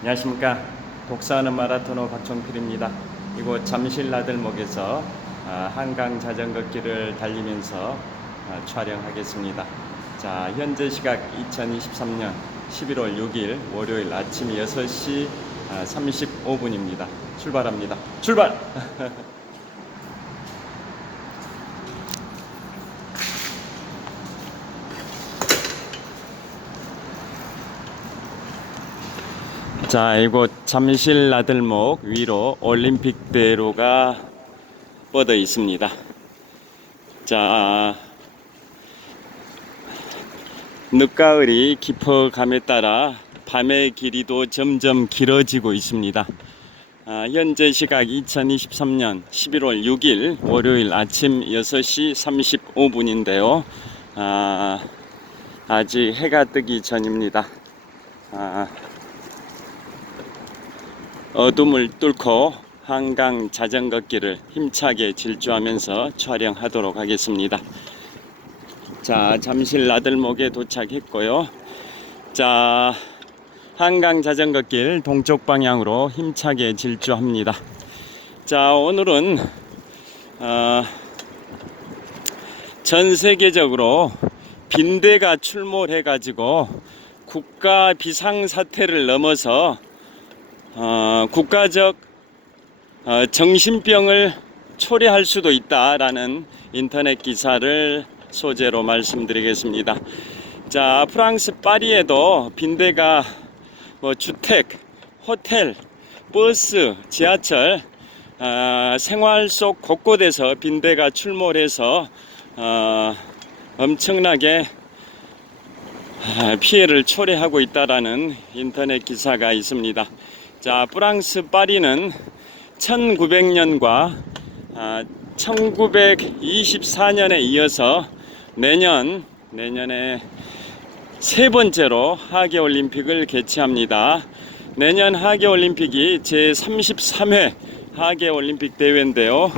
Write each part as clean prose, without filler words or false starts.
안녕하십니까. 독서하는 마라토너 박종필입니다. 이곳 잠실 나들목에서 한강 자전거 길을 달리면서 촬영하겠습니다. 자, 현재 시각 2023년 11월 6일 월요일 아침 6시 35분입니다. 출발합니다. 출발! 자, 이곳 잠실 나들목 위로 올림픽대로가 뻗어 있습니다. 자, 늦가을이 깊어감에 따라 밤의 길이도 점점 길어지고 있습니다. 현재 시각 2023년 11월 6일 월요일 아침 6시 35분인데요. 아직 해가 뜨기 전입니다. 어둠을 뚫고 한강 자전거길을 힘차게 질주하면서 촬영하도록 하겠습니다. 자, 잠실 나들목에 도착했고요. 자, 한강 자전거길 동쪽 방향으로 힘차게 질주합니다. 자, 오늘은 전 세계적으로 빈대가 출몰해 가지고 국가 비상사태를 넘어서 국가적 정신병을 초래할 수도 있다라는 인터넷 기사를 소재로 말씀드리겠습니다. 자, 프랑스 파리에도 빈대가 주택, 호텔, 버스, 지하철, 생활 속 곳곳에서 빈대가 출몰해서 엄청나게 피해를 초래하고 있다라는 인터넷 기사가 있습니다. 자, 프랑스 파리는 1900년과 1924년에 이어서 내년에 세 번째로 하계올림픽을 개최합니다. 내년 하계올림픽이 제33회 하계올림픽 대회인데요.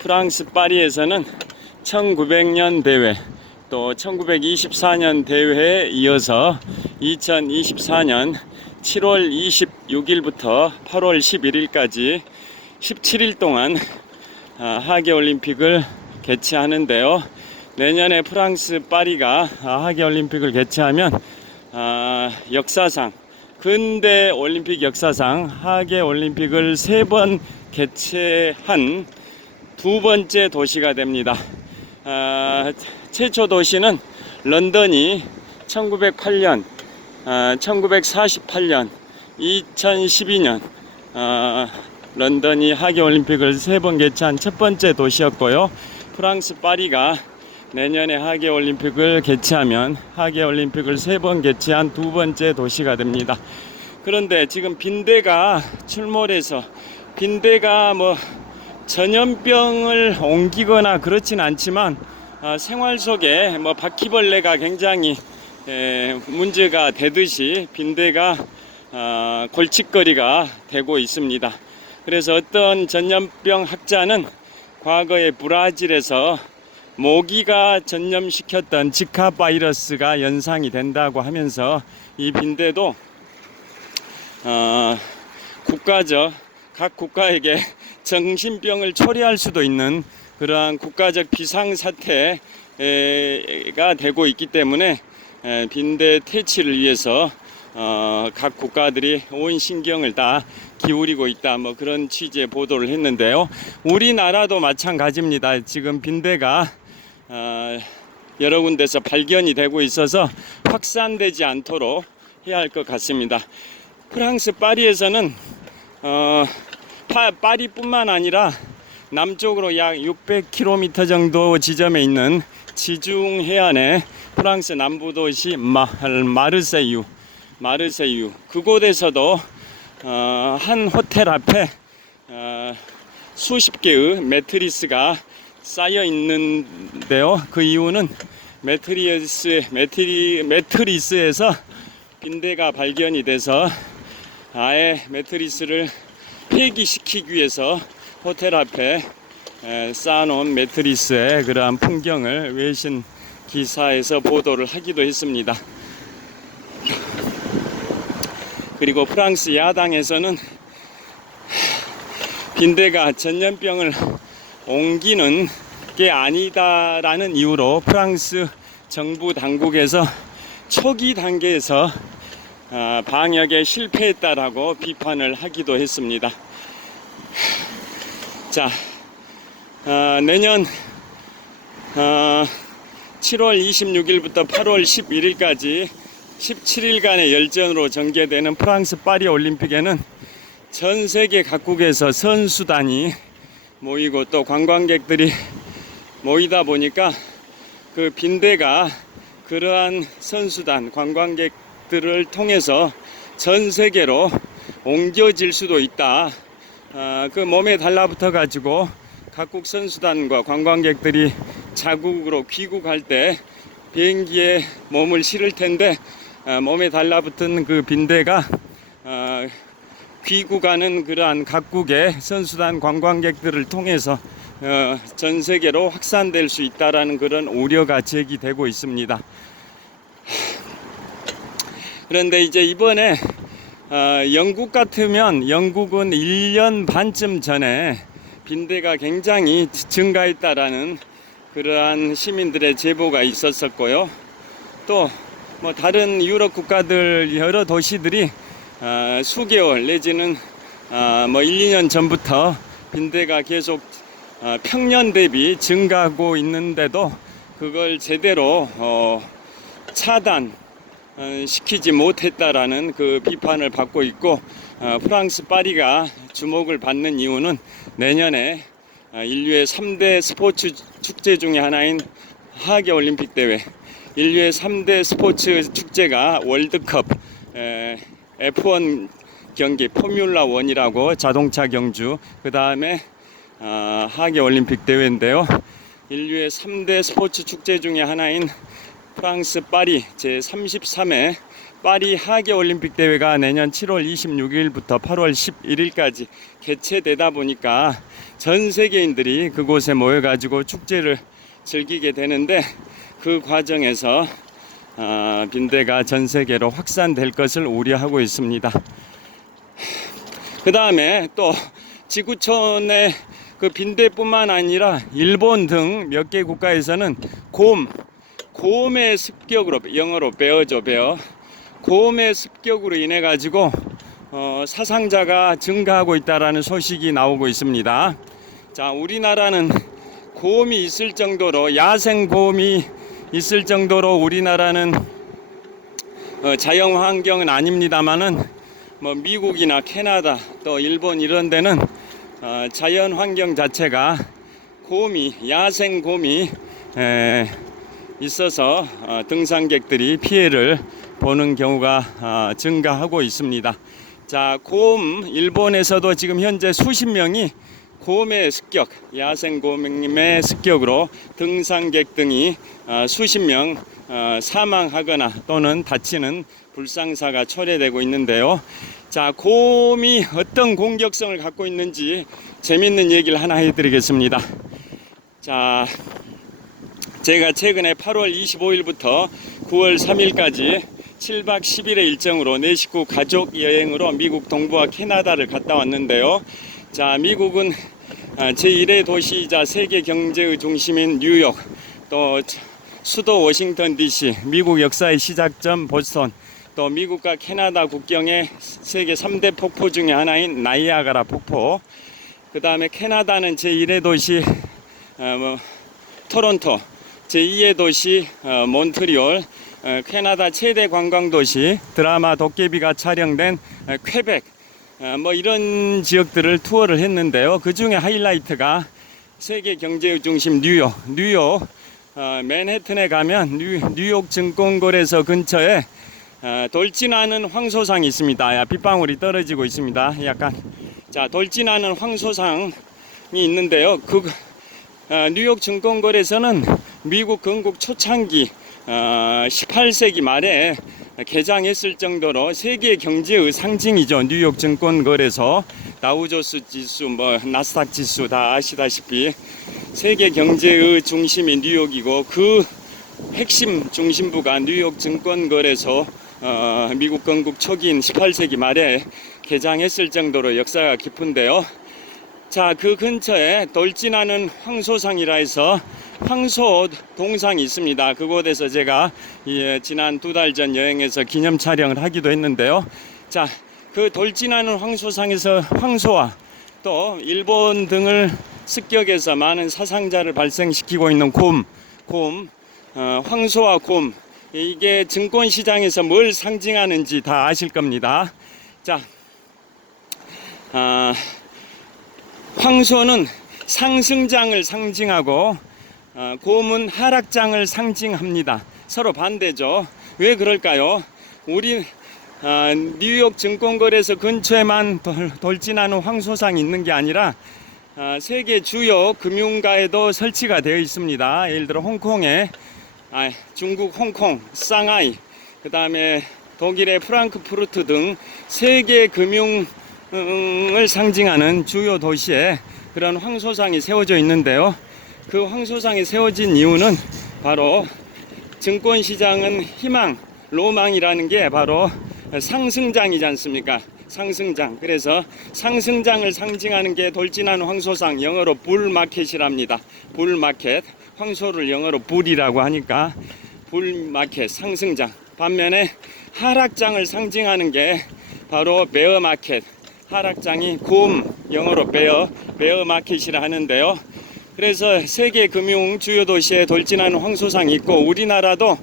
프랑스 파리에서는 1900년 대회, 또 1924년 대회에 이어서 2024년 7월 26일부터 8월 11일까지 17일 동안 하계올림픽을 개최하는데요. 내년에 프랑스 파리가 하계올림픽을 개최하면 역사상, 근대 올림픽 역사상 하계올림픽을 3번 개최한 두 번째 도시가 됩니다. 최초 도시는 런던이 1908년, 1948년, 2012년 런던이 하계올림픽을 3번 개최한 첫 번째 도시였고요. 프랑스 파리가 내년에 하계올림픽을 개최하면 하계올림픽을 3번 개최한 두 번째 도시가 됩니다. 그런데 지금 빈대가 출몰해서 빈대가 전염병을 옮기거나 그렇진 않지만 생활 속에 바퀴벌레가 굉장히 문제가 되듯이 빈대가 골칫거리가 되고 있습니다. 그래서 어떤 전염병 학자는 과거에 브라질에서 모기가 전염시켰던 지카 바이러스가 연상이 된다고 하면서 이 빈대도 각 국가에게 정신병을 초래할 수도 있는 그러한 국가적 비상사태가 되고 있기 때문에 빈대 퇴치를 위해서 각 국가들이 온 신경을 다 기울이고 있다, 그런 취지의 보도를 했는데요. 우리나라도 마찬가지입니다. 지금 빈대가 여러 군데서 발견이 되고 있어서 확산되지 않도록 해야 할 것 같습니다. 프랑스 파리에서는 파리뿐만 아니라 남쪽으로 약 600km 정도 지점에 있는 지중 해안의 프랑스 남부 도시 마르세유 그곳에서도 한 호텔 앞에 수십 개의 매트리스가 쌓여 있는데요. 그 이유는 매트리스에서 빈대가 발견이 돼서 아예 매트리스를 폐기시키기 위해서 호텔 앞에 쌓아놓은 매트리스의 그러한 풍경을 외신 기사에서 보도를 하기도 했습니다. 그리고 프랑스 야당에서는 빈대가 전염병을 옮기는 게 아니다라는 이유로 프랑스 정부 당국에서 초기 단계에서 방역에 실패했다라고 비판을 하기도 했습니다. 자, 내년 7월 26일부터 8월 11일까지 17일간의 열전으로 전개되는 프랑스 파리 올림픽에는 전 세계 각국에서 선수단이 모이고 또 관광객들이 모이다 보니까 그 빈대가 그러한 선수단 관광객들을 통해서 전 세계로 옮겨질 수도 있다. 그 몸에 달라붙어 가지고 각국 선수단과 관광객들이 자국으로 귀국할 때 비행기에 몸을 실을 텐데 몸에 달라붙은 그 빈대가 귀국하는 그러한 각국의 선수단 관광객들을 통해서 전 세계로 확산될 수 있다라는 그런 우려가 제기되고 있습니다. 그런데 이제 이번에 영국 같으면 영국은 1년 반쯤 전에 빈대가 굉장히 증가했다라는 그러한 시민들의 제보가 있었었고요. 또 뭐 다른 유럽 국가들 여러 도시들이 수개월 내지는 뭐 1, 2년 전부터 빈대가 계속 평년 대비 증가하고 있는데도 그걸 제대로 차단 시키지 못했다라는 그 비판을 받고 있고, 프랑스 파리가 주목을 받는 이유는 내년에 인류의 3대 스포츠 축제 중에 하나인 하계올림픽 대회, 인류의 3대 스포츠 축제가 월드컵, F1 경기, 포뮬라 1이라고 자동차 경주, 그 다음에 하계올림픽 대회인데요. 인류의 3대 스포츠 축제 중에 하나인 프랑스 파리 제33회 파리 하계올림픽 대회가 내년 7월 26일부터 8월 11일까지 개최되다 보니까 전 세계인들이 그곳에 모여가지고 축제를 즐기게 되는데, 그 과정에서 빈대가 전 세계로 확산될 것을 우려하고 있습니다. 그 다음에 또 지구촌의 그 빈대뿐만 아니라 일본 등 몇 개 국가에서는 곰의 습격으로, 영어로 베어죠, 베어. 곰의 습격으로 인해 가지고 사상자가 증가하고 있다라는 소식이 나오고 있습니다. 자, 우리나라는 곰이 있을 정도로, 야생 곰이 있을 정도로 우리나라는 자연 환경은 아닙니다만은 뭐 미국이나 캐나다 또 일본 이런 데는 자연 환경 자체가 야생 곰이 있어서 등산객들이 피해를 보는 경우가 증가하고 있습니다. 자, 일본에서도 지금 현재 수십 명이 곰의 습격, 야생 곰의 습격으로 등산객 등이 수십 명 사망하거나 또는 다치는 불상사가 초래되고 있는데요. 자, 곰이 어떤 공격성을 갖고 있는지 재밌는 얘기를 하나 해드리겠습니다. 자, 제가 최근에 8월 25일부터 9월 3일까지 7박 10일의 일정으로 내 식구 가족 여행으로 미국 동부와 캐나다를 갔다 왔는데요. 자, 미국은 제1의 도시이자 세계 경제의 중심인 뉴욕, 또 수도 워싱턴 DC, 미국 역사의 시작점 보스턴, 또 미국과 캐나다 국경의 세계 3대 폭포 중에 하나인 나이아가라 폭포, 그 다음에 캐나다는 제1의 도시 토론토, 제2의 도시 몬트리올, 캐나다 최대 관광도시, 드라마 도깨비가 촬영된 퀘벡, 뭐 이런 지역들을 투어를 했는데요. 그 중에 하이라이트가 세계 경제의 중심 뉴욕, 맨해튼에 가면 뉴욕 증권거래소 근처에 돌진하는 황소상이 있습니다. 빗방울이 떨어지고 있습니다. 약간, 자, 돌진하는 황소상이 있는데요. 뉴욕 증권거래소는 미국 건국 초창기 18세기 말에 개장했을 정도로 세계 경제의 상징이죠. 뉴욕 증권거래소, 다우조스 지수, 나스닥 지수 다 아시다시피 세계 경제의 중심이 뉴욕이고, 그 핵심 중심부가 뉴욕 증권거래소 미국 건국 초기인 18세기 말에 개장했을 정도로 역사가 깊은데요. 자, 그 근처에 돌진하는 황소상이라 해서 황소 동상이 있습니다. 그곳에서 제가 지난 2달 전 여행에서 기념 촬영을 하기도 했는데요. 자, 그 돌진하는 황소상에서 황소와 또 일본 등을 습격해서 많은 사상자를 발생시키고 있는 곰, 황소와 곰, 이게 증권시장에서 뭘 상징하는지 다 아실 겁니다. 자, 황소는 상승장을 상징하고 곰은 하락장을 상징합니다. 서로 반대죠. 왜 그럴까요? 우리 뉴욕 증권거래소 근처에만 돌진하는 황소상이 있는 게 아니라 세계 주요 금융가에도 설치가 되어 있습니다. 예를 들어 홍콩에 중국 홍콩, 상하이, 그 다음에 독일의 프랑크푸르트 등 세계 금융을 상징하는 주요 도시에 그런 황소상이 세워져 있는데요. 그 황소상이 세워진 이유는 바로 증권시장은 희망, 로망이라는 게 바로 상승장이지 않습니까? 상승장. 그래서 상승장을 상징하는 게 돌진하는 황소상, 영어로 불마켓이랍니다. 불마켓. 황소를 영어로 불이라고 하니까 불마켓, 상승장. 반면에 하락장을 상징하는 게 바로 베어마켓. 하락장이 곰, 영어로 베어마켓이라 하는데요. 그래서 세계 금융 주요 도시에 돌진하는 황소상이 있고, 우리나라도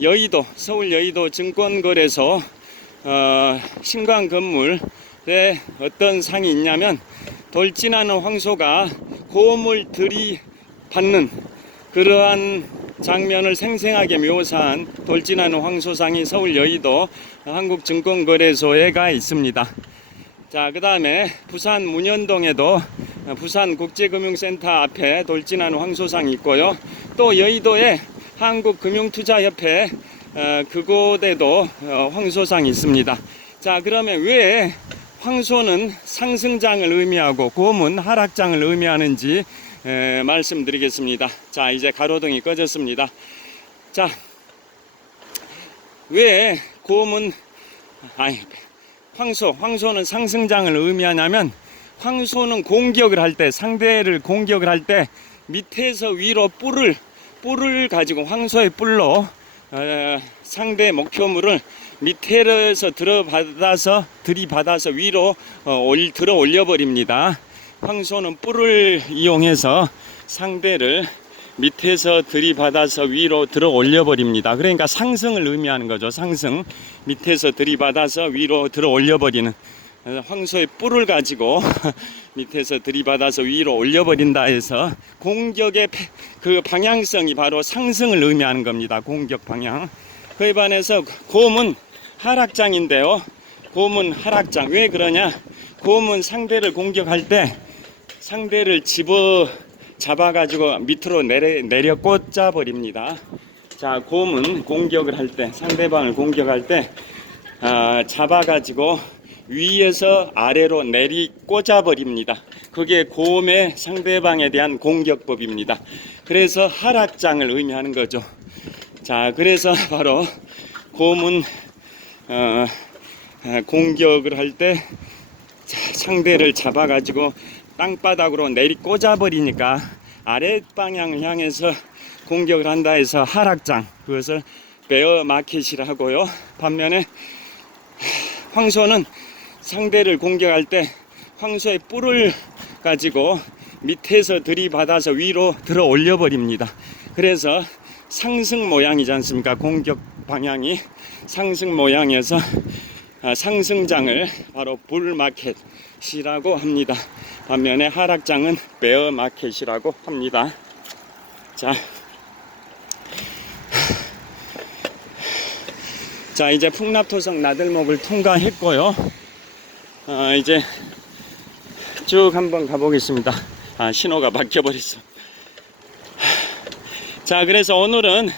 여의도, 서울 여의도 증권거래소 신광 건물에 어떤 상이 있냐면 돌진하는 황소가 곰을 들이받는 그러한 장면을 생생하게 묘사한 돌진하는 황소상이 서울 여의도 한국증권거래소에가 있습니다. 자, 그 다음에 부산 문현동에도 부산국제금융센터 앞에 돌진하는 황소상이 있고요. 또 여의도에 한국금융투자협회 그곳에도 황소상이 있습니다. 자, 그러면 왜 황소는 상승장을 의미하고 곰은 하락장을 의미하는지 말씀드리겠습니다. 자, 이제 가로등이 꺼졌습니다. 자, 왜 곰은 황소는 상승장을 의미하냐면, 황소는 공격을 할 때, 상대를 공격을 할 때 밑에서 위로 뿔을 가지고 황소의 뿔로 상대 목표물을 밑에서 들이받아서 위로 들어 올려버립니다. 황소는 뿔을 이용해서 상대를 밑에서 들이받아서 위로 들어 올려버립니다. 그러니까 상승을 의미하는 거죠. 상승. 밑에서 들이받아서 위로 들어 올려버리는, 황소의 뿔을 가지고 밑에서 들이받아서 위로 올려버린다 해서 공격의 그 방향성이 바로 상승을 의미하는 겁니다. 공격 방향. 그에 반해서 곰은 하락장인데요. 곰은 하락장. 왜 그러냐? 곰은 상대를 공격할 때 상대를 잡아가지고 밑으로 내려 꽂아 버립니다. 자, 곰은 공격을 할 때, 상대방을 공격할 때 잡아가지고 위에서 아래로 꽂아 버립니다. 그게 곰의 상대방에 대한 공격법입니다. 그래서 하락장을 의미하는 거죠. 자, 그래서 바로 곰은 공격을 할 때 상대를 잡아가지고 땅바닥으로 꽂아 버리니까 아래 방향을 향해서 공격을 한다 해서 하락장, 그것을 베어 마켓이라 하고요. 반면에 황소는 상대를 공격할 때 황소의 뿔을 가지고 밑에서 들이받아서 위로 들어 올려 버립니다. 그래서 상승 모양이지 않습니까? 공격 방향이 상승 모양이어서 상승장을 바로 불마켓이라고 합니다. 반면에 하락장은 베어마켓이라고 합니다. 자, 이제 풍납토성 나들목을 통과했고요. 이제 쭉 한번 가보겠습니다. 신호가 바뀌어버렸어. 자, 그래서 오늘은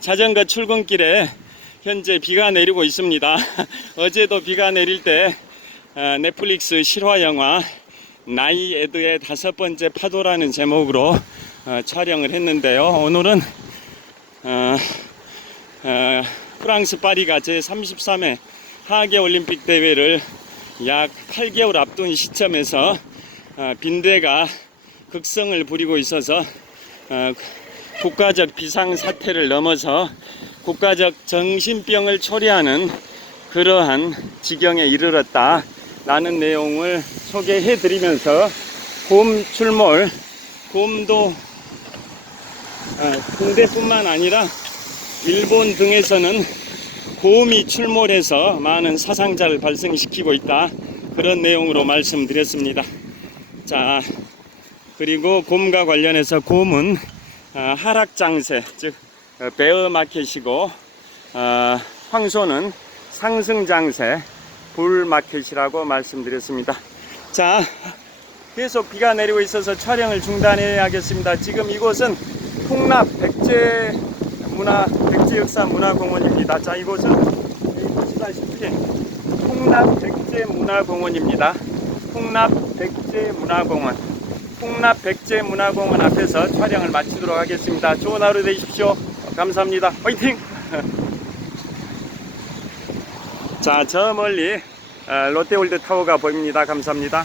자전거 출근길에 현재 비가 내리고 있습니다. 어제도 비가 내릴 때 넷플릭스 실화 영화 나이 에드의 5번째 파도라는 제목으로 촬영을 했는데요. 오늘은 프랑스 파리가 제33회 하계올림픽 대회를 약 8개월 앞둔 시점에서 빈대가 극성을 부리고 있어서 국가적 비상사태를 넘어서 국가적 정신병을 초래하는 그러한 지경에 이르렀다라는 내용을 소개해 드리면서 곰 출몰, 곰도 빈대뿐만 아니라 일본 등에서는 곰이 출몰해서 많은 사상자를 발생시키고 있다, 그런 내용으로 말씀드렸습니다. 자, 그리고 곰과 관련해서 곰은 하락장세, 즉 베어마켓이고 황소는 상승장세, 불마켓이라고 말씀드렸습니다. 자, 계속 비가 내리고 있어서 촬영을 중단해야겠습니다. 지금 이곳은 통납 백제역사문화공원입니다. 자, 이곳은 보시다시피 통납 백제문화공원입니다. 통납 백제문화공원. 통납 백제문화공원 앞에서 촬영을 마치도록 하겠습니다. 좋은 하루 되십시오. 감사합니다. 화이팅! 자, 저 멀리 롯데월드 타워가 보입니다. 감사합니다.